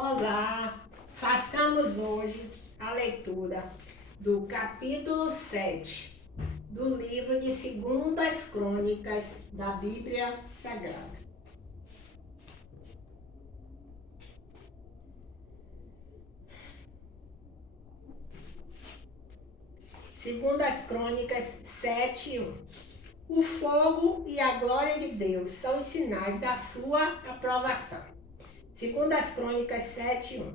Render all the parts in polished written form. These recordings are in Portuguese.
Olá, façamos hoje a leitura do capítulo 7 do livro de 2 Crônicas da Bíblia Sagrada. Segundas Crônicas 7:1. O fogo e a glória de Deus são os sinais da sua aprovação. Segundas Crônicas 7:1.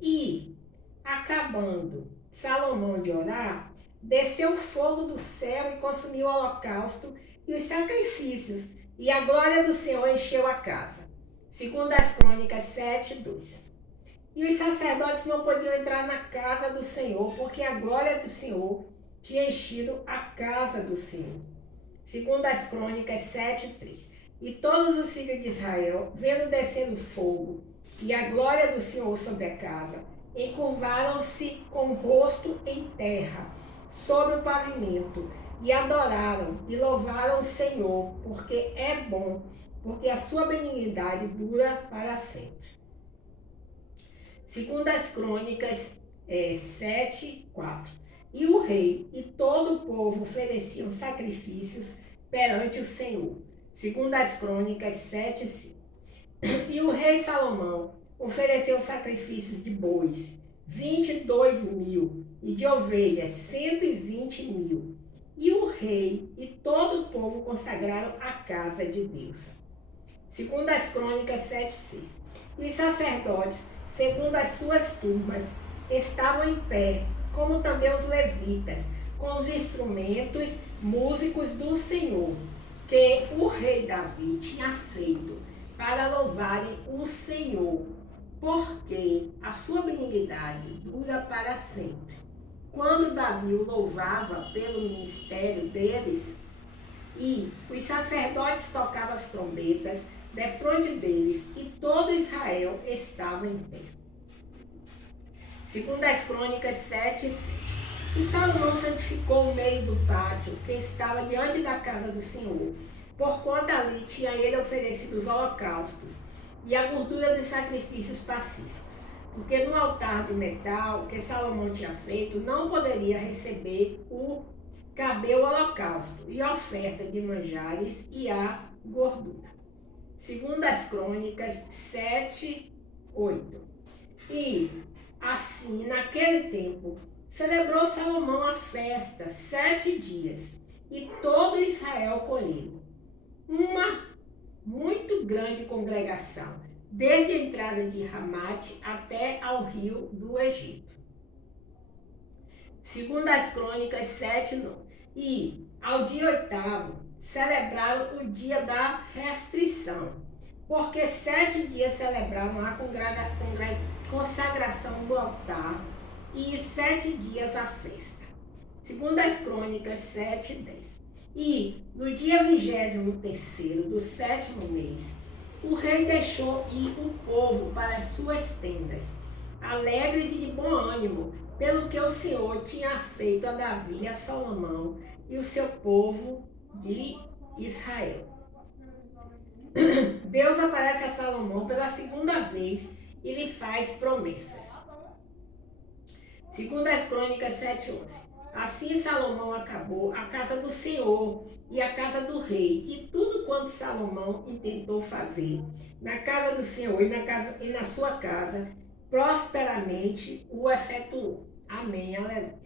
E, acabando Salomão de orar, desceu fogo do céu e consumiu o holocausto e os sacrifícios, e a glória do Senhor encheu a casa. Segundas Crônicas 7:2. E os sacerdotes não podiam entrar na casa do Senhor, porque a glória do Senhor tinha enchido a casa do Senhor. Segundas Crônicas 7:3. E todos os filhos de Israel, vendo descendo fogo e a glória do Senhor sobre a casa, encurvaram-se com o rosto em terra, sobre o pavimento, e adoraram e louvaram o Senhor, porque é bom, porque a sua benignidade dura para sempre. Segundas Crônicas 7:4. E o rei e todo o povo ofereciam sacrifícios perante o Senhor. Segundas Crônicas 7:5. E o rei Salomão ofereceu sacrifícios de bois, 22.000, e de ovelhas, 120.000. E o rei e todo o povo consagraram a casa de Deus. Segundas Crônicas 7:6. E os sacerdotes, segundo as suas turmas, estavam em pé, como também os levitas, com os instrumentos músicos do Senhor, que o rei Davi tinha feito para louvarem o Senhor, porque a sua benignidade dura para sempre. Quando Davi o louvava pelo ministério deles, e os sacerdotes tocavam as trombetas defronte deles, e todo Israel estava em pé. Segundas Crônicas 7:7. E Salomão santificou o meio do pátio que estava diante da casa do Senhor, porquanto ali tinha ele oferecido os holocaustos e a gordura dos sacrifícios pacíficos, porque no altar de metal que Salomão tinha feito não poderia receber caber o holocausto e a oferta de manjares e a gordura. Segundas Crônicas 7:8. E assim, naquele tempo, celebrou Salomão a festa 7 dias, e todo Israel com ele. Uma muito grande congregação, desde a entrada de Ramate até ao rio do Egito. Segundas Crônicas 7:9. E, ao dia 8º, celebraram o dia da restrição, porque 7 dias celebravam a consagração do altar e 7 dias a festa. Segundas Crônicas 7:10. E no dia 23º do 7º mês, o rei deixou ir o povo para as suas tendas, alegres e de bom ânimo, pelo que o Senhor tinha feito a Davi e a Salomão e o seu povo de Israel. Deus aparece a Salomão pela segunda vez e lhe faz promessas. Segundas Crônicas 7:11. Assim Salomão acabou a casa do Senhor e a casa do rei, e tudo quanto Salomão intentou fazer na casa do Senhor e na sua casa, prosperamente o efetuou. Amém, aleluia.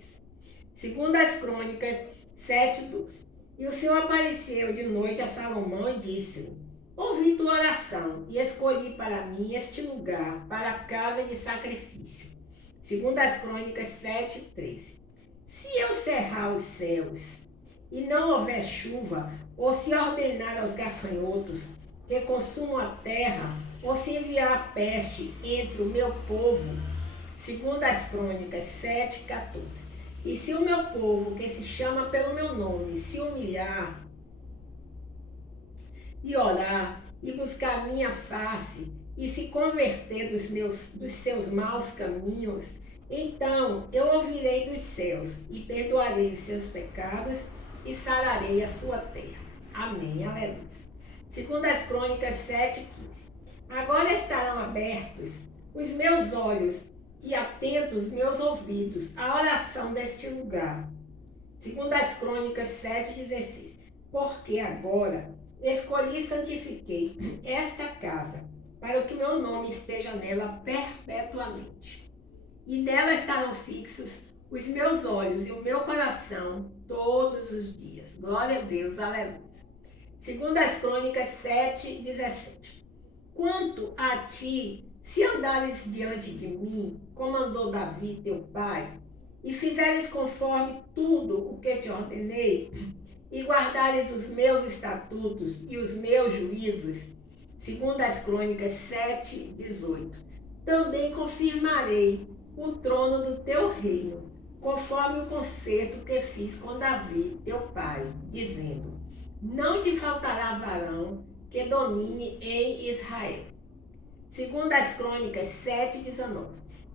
Segundas Crônicas 7:12. E o Senhor apareceu de noite a Salomão e disse-lhe: ouvi tua oração e escolhi para mim este lugar para a casa de sacrifício. Segundas Crônicas 7:13. Se eu cerrar os céus e não houver chuva, ou se ordenar aos gafanhotos que consumam a terra, ou se enviar a peste entre o meu povo. Segundas Crônicas 7:14. E se o meu povo, que se chama pelo meu nome, se humilhar e orar e buscar minha face e se converter dos seus maus caminhos, então eu ouvirei dos céus e perdoarei os seus pecados e sararei a sua terra. Amém, aleluia. Segundas Crônicas 7:15. Agora estarão abertos os meus olhos e atentos meus ouvidos à oração deste lugar. Segundo as Crônicas 7,16. Porque agora escolhi e santifiquei esta casa, para que meu nome esteja nela perpetuamente. E nela estarão fixos os meus olhos e o meu coração todos os dias. Glória a Deus, aleluia. Segundo as Crônicas 7,17. Quanto a ti, se andares diante de mim, como andou Davi, teu pai, e fizeres conforme tudo o que te ordenei, e guardares os meus estatutos e os meus juízos, segundo as Crônicas 7,18, também confirmarei o trono do teu reino, conforme o concerto que fiz com Davi, teu pai, dizendo: não te faltará varão que domine em Israel. Segundo as Crônicas 7,19.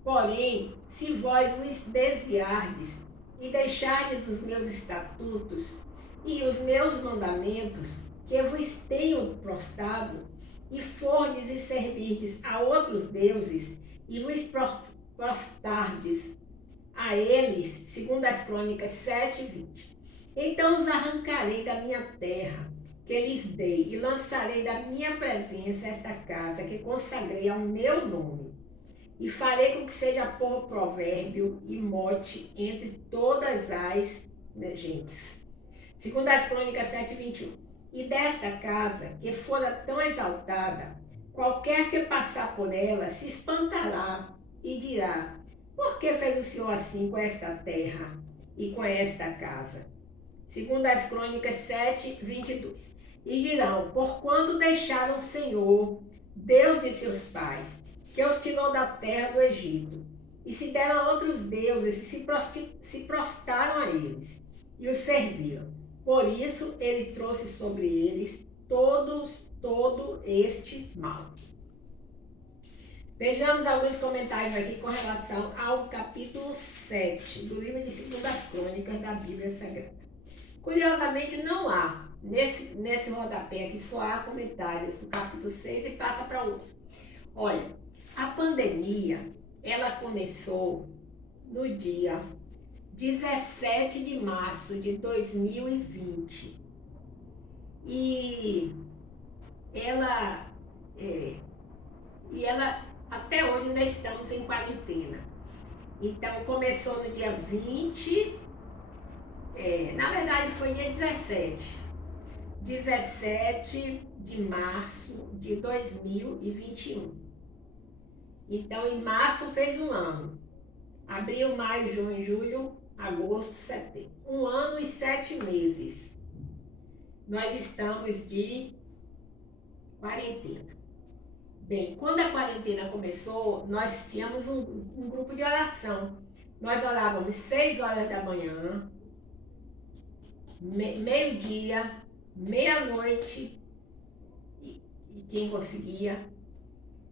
Porém, se vós vos desviardes e deixardes os meus estatutos e os meus mandamentos, que vos tenho prostrado, e fordes e servirdes a outros deuses, e vos prostrardes a eles, segundo as Crônicas 7,20. Então os arrancarei da minha terra, que lhes dei, e lançarei da minha presença esta casa, que consagrei ao meu nome, e farei com que seja por provérbio e mote entre todas as gentes. Segundo as Crônicas 7,21. E desta casa, que fora tão exaltada, qualquer que passar por ela se espantará e dirá: por que fez o Senhor assim com esta terra e com esta casa? Segundo as Crônicas 7,22. E dirão: porquanto deixaram o Senhor, Deus de seus pais, que os tirou da terra do Egito, e se deram a outros deuses, e se prostraram a eles, e os serviram. Por isso ele trouxe sobre eles todo este mal. Vejamos alguns comentários aqui com relação ao capítulo 7 do livro de 2 Crônicas da Bíblia Sagrada. Curiosamente, não há, nesse rodapé aqui, só há comentários do capítulo 6 e passa para outro. Olha, a pandemia, ela começou no dia 17 de março de 2020. E ela, até hoje ainda estamos em quarentena. Então, começou no dia 20, na verdade foi dia 17 de março de 2021. Então, em março fez um ano. Abril, maio, junho, julho, agosto, setembro. 1 ano e 7 meses. Nós estamos de quarentena. Bem, quando a quarentena começou, nós tínhamos um grupo de oração. Nós orávamos 6 horas da manhã, meio-dia, meia-noite, e quem conseguia,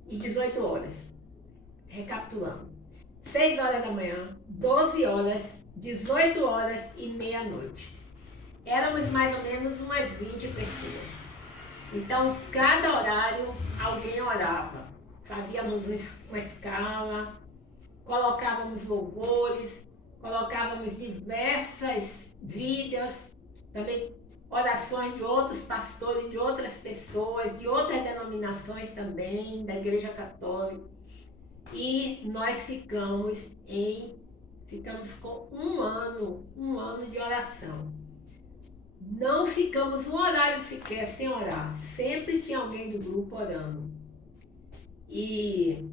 e 18 horas. Recapitulando. 6 horas da manhã, 12 horas, 18 horas e meia-noite. Éramos mais ou menos umas 20 pessoas. Então, cada horário, alguém orava. Fazíamos uma escala, colocávamos louvores, colocávamos diversas vídeos, também orações de outros pastores, de outras pessoas, de outras denominações também, da Igreja Católica. E nós ficamos com um ano de oração. Não ficamos um horário sequer sem orar. Sempre tinha alguém do grupo orando. E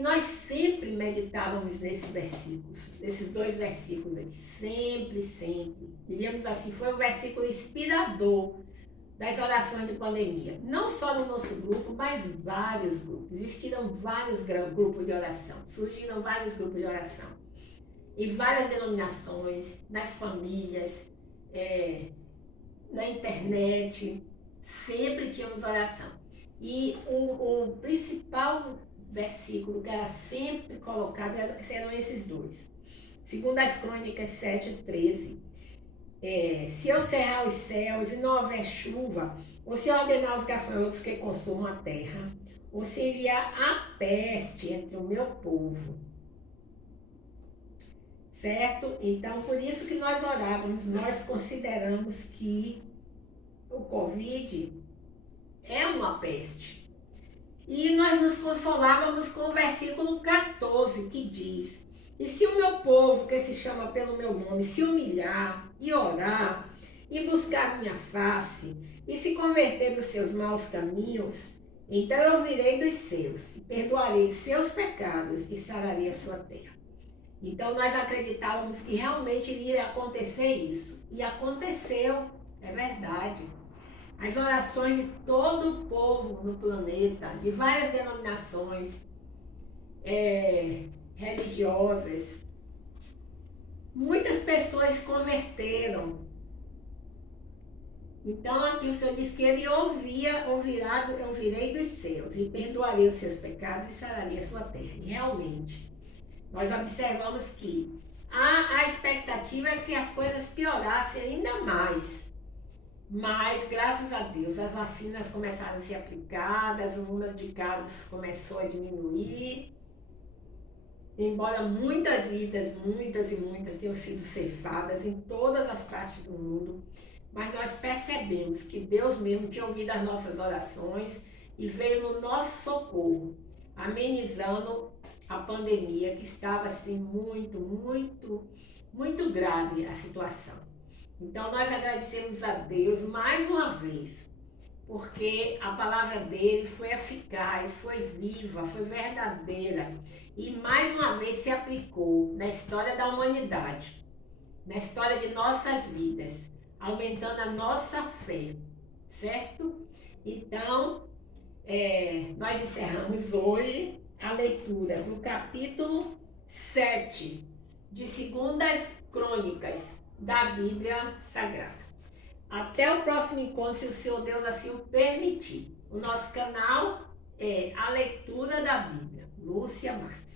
nós sempre meditávamos nesses versículos, nesses 2 versículos aqui. Sempre. Diríamos assim, foi um versículo inspirador das orações de pandemia. Não só no nosso grupo, mas vários grupos. Existiram vários grupos de oração. Surgiram vários grupos de oração. Em várias denominações, nas famílias, na internet. Sempre tínhamos oração. E o principal versículo que era sempre colocado eram esses 2. Segundo as Crônicas 7,13. se eu cerrar os céus e não houver chuva, ou se ordenar os gafanhotos que consumam a terra, ou se enviar a peste entre o meu povo. Certo? Então, por isso que nós orávamos, nós consideramos que o Covid é uma peste. E nós nos consolávamos com o versículo 14, que diz: e se o meu povo, que se chama pelo meu nome, se humilhar e orar, e buscar minha face, e se converter dos seus maus caminhos, então eu virei dos seus, e perdoarei seus pecados, e sararei a sua terra. Então nós acreditávamos que realmente iria acontecer isso. E aconteceu, é verdade. As orações de todo o povo no planeta, de várias denominações religiosas, muitas pessoas se converteram. Então aqui o Senhor diz que ele eu virei dos seus, e perdoarei os seus pecados e sararei a sua terra. E realmente, nós observamos que a expectativa é que as coisas piorassem ainda mais. Mas, graças a Deus, as vacinas começaram a ser aplicadas, o número de casos começou a diminuir. Embora muitas vidas, muitas e muitas, tenham sido ceifadas em todas as partes do mundo, mas nós percebemos que Deus mesmo tinha ouvido as nossas orações e veio no nosso socorro, amenizando a pandemia, que estava assim muito grave a situação. Então nós agradecemos a Deus mais uma vez, porque a palavra dele foi eficaz, foi viva, foi verdadeira e mais uma vez se aplicou na história da humanidade, na história de nossas vidas, aumentando a nossa fé, certo? Então, nós encerramos hoje a leitura do capítulo 7 de 2 Crônicas da Bíblia Sagrada. Até o próximo encontro, se o Senhor Deus assim o permitir. O nosso canal é A Leitura da Bíblia, Lúcia Marques.